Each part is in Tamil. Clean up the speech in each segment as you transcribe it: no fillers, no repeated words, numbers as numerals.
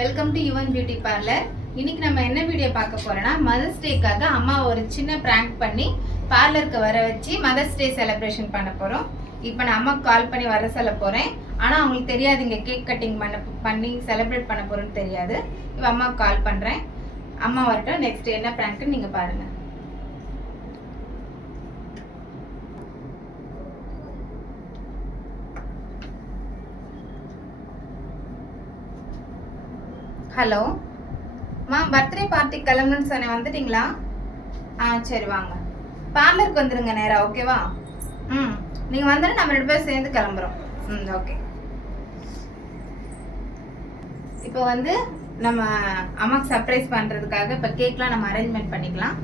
Welcome to Yuvan beauty parlour. இன்னைக்கு நம்ம என்ன வீடியோ பார்க்க போறோம்னா, மதர்ஸ் டேக்காக அம்மா ஒரு சின்ன பிராங்க் பண்ணி பார்லருக்கு வர வச்சு மதர்ஸ் டே செலிப்ரேஷன் பண்ண போறோம். இப்போ நான் அம்மாக்கு கால் பண்ணி வர சொல்ல போறேன். ஆனா அவங்களுக்கு தெரியாது இங்க கேக் கட்டிங் பண்ணி செலிப்ரேட் பண்ண போறோம்னு தெரியாது. இப்போ அம்மாக்கு கால் பண்றேன். அம்மா வரட்டும், நெக்ஸ்ட் என்ன பிராங்க்னு நீங்க பாருங்க. ஹலோ மா, பர்த்டே பார்ட்டி கிளம்புன்னு சொன்னேன், வந்துட்டீங்களா? சரி வாங்க, பார்லருக்கு வந்துடுங்க நேரா, ஓகேவா? நீங்கள் வந்துட்டு நம்ம 2 பேரும் சேர்ந்து கிளம்புறோம். ஓகே. இப்போ வந்து நம்ம அம்மாக்கு சர்ப்ரைஸ் பண்ணுறதுக்காக இப்போ கேக்லாம் நம்ம அரேஞ்ச்மெண்ட் பண்ணிக்கலாம்.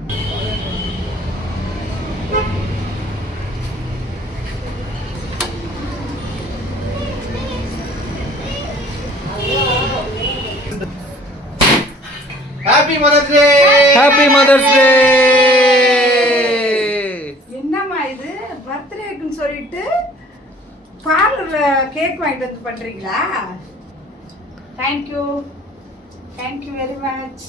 Happy mother's day. Happy mother's day. என்னம்மா இது பர்த்டேக்குன்னு சொல்லிட்டு பார்லர்ல கேக் வாங்கிட்டு வந்து பண்றீங்களா? Thank you very much.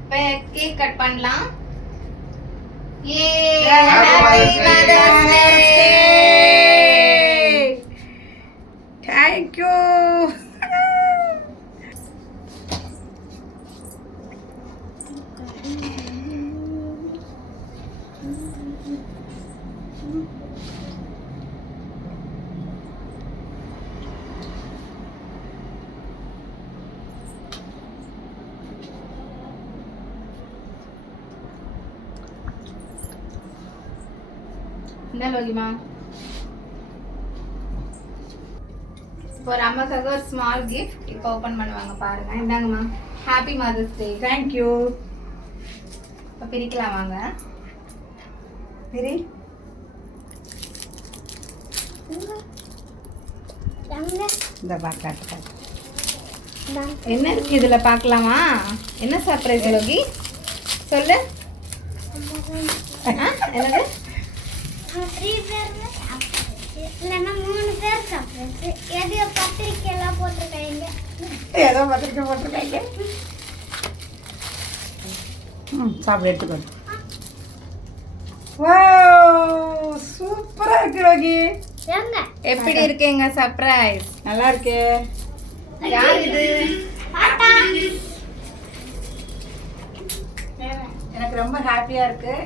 இப்போ கேக் கட் பண்ணலாம். ஏ Happy Mother's Day. தேங்க்யூ. இந்த லோகிமா, இப்போ ஒரு அம்மாக்காக ஒரு ஸ்மால் கிஃப்ட் இப்போ ஓப்பன் பண்ணுவாங்க பாருங்க. இந்தாங்கம்மா, ஹாப்பி மதர்ஸ் டே. தேங்க்யூ. இப்போ பிரிக்கலாம் வாங்க. சரி, இந்த பாட்டு என்ன இருக்கு இதுல பார்க்கலாமா? என்ன சர்ப்ரைஸ் லோகி, சொல்லு. என்னது? 3 பேர் இல்லைன்னா 3 பேர் சாப்பிடுறது. எதையோ பத்திரிக்கையெல்லாம் போட்டிருக்காங்க. ஏதோ பத்திரிக்கை போட்டிருக்காங்க. சாப்பிட எடுத்துக்கோ. வாவ், சூப்பரா இருக்கு ரோகி. ஏங்க எப்படி இருக்கீங்க சர்ப்ரைஸ்? நல்லா இருக்கே. யார் இது? பாட்டா எனக்கு ரொம்ப ஹாப்பியா இருக்கு.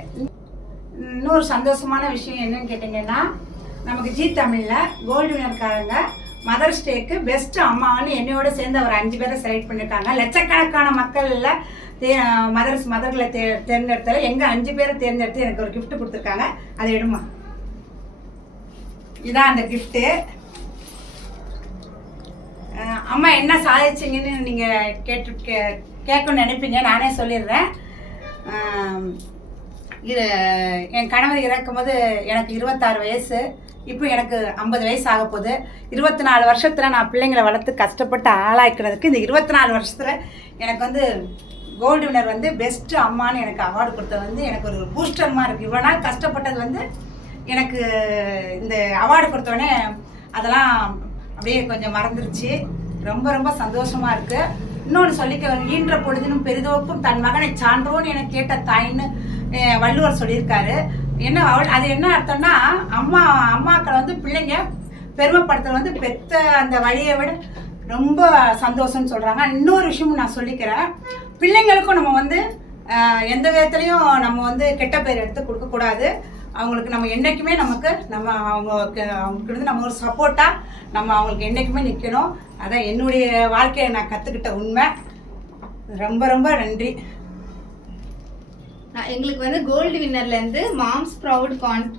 இன்னொரு சந்தோஷமான விஷயம் என்னன்னு கேட்டிங்கன்னா, நமக்கு ஜி தமிழில் கோல்டு வினர்காரங்க மதர்ஸ் டேக்கு பெஸ்ட் அம்மான்னு என்னையோட சேர்ந்து ஒரு 5 பேரை செலக்ட் பண்ணியிருக்காங்க. லட்சக்கணக்கான மக்களில் மதர்களை தேர்ந்தெடுத்தால எங்கள் 5 பேரை தேர்ந்தெடுத்து எனக்கு ஒரு கிஃப்ட் கொடுத்துருக்காங்க. அதை எடுமா. இதான் அந்த கிஃப்ட்டு. அம்மா என்ன சாதிச்சிங்கன்னு நீங்கள் கேட்கணும்னு நினைப்பீங்க. நானே சொல்லிடுறேன். இது என் கணவர் இறக்கும்போது எனக்கு 26 வயசு. இப்போ எனக்கு 50 வயசு ஆக போகுது. 24 வருஷத்தில் நான் பிள்ளைங்களை வளர்த்து கஷ்டப்பட்டு ஆளாக்கிறதுக்கு இந்த 24 வருஷத்தில் எனக்கு வந்து கோல்டு வினர் வந்து பெஸ்ட்டு அம்மான்னு எனக்கு அவார்டு கொடுத்தது வந்து எனக்கு ஒரு பூஸ்டர்மாக இருக்குது. இவ்வளோ நாள் கஷ்டப்பட்டது வந்து எனக்கு இந்த அவார்டு கொடுத்தோடனே அதெல்லாம் அப்படியே கொஞ்சம் மறந்துருச்சு. ரொம்ப ரொம்ப சந்தோஷமாக இருக்குது. இன்னொன்று சொல்லிக்க, ஈன்ற பொழுதினும் பெரிதோக்கும் தன் மகனை சான்றோன்னு எனக்கு கேட்ட தாயின்னு வள்ளுவர் சொல்லியிருக்காரு. என்ன அது என்ன அர்த்தம்னா, அம்மாக்களை வந்து பிள்ளைங்க பெருமைப்படுத்துறது வந்து பெத்த அந்த வழியை விட ரொம்ப சந்தோஷம்னு சொல்கிறாங்க. இன்னொரு விஷயமும் நான் சொல்லிக்கிறேன். பிள்ளைங்களுக்கும் நம்ம வந்து எந்த விதத்துலையும் நம்ம வந்து கெட்ட பேர் எடுத்து கொடுக்கக்கூடாது. அவங்களுக்கு நம்ம என்றைக்குமே அவங்களுக்கு வந்து நம்ம ஒரு சப்போர்ட்டாக நம்ம அவங்களுக்கு என்றைக்குமே நிற்கணும். அதான் என்னுடைய வாழ்க்கையை நான் கற்றுக்கிட்ட உண்மை. ரொம்ப ரொம்ப நன்றி. எங்களுக்கு வந்து கோல்டு வின்னர்ல இருந்து மாம்ஸ் ப்ரவுட்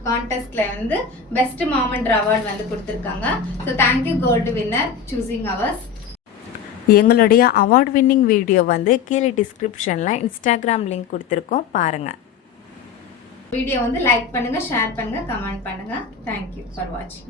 கான்டெஸ்ட்ல வந்து பெஸ்ட் மாமன்ற அவார்டு வந்து கொடுத்துருக்காங்க. So thank you gold winner choosing ours. எங்களுடைய அவார்ட் வின்னிங் வீடியோ வந்து கீழே டிஸ்கிரிப்ஷனில் இன்ஸ்டாகிராம் லிங்க் கொடுத்துருக்கோம், பாருங்கள். வீடியோ வந்து லைக் பண்ணுங்கள், ஷேர் பண்ணுங்கள், கமெண்ட் பண்ணுங்கள். தேங்க்யூ ஃபார் வாட்சிங்.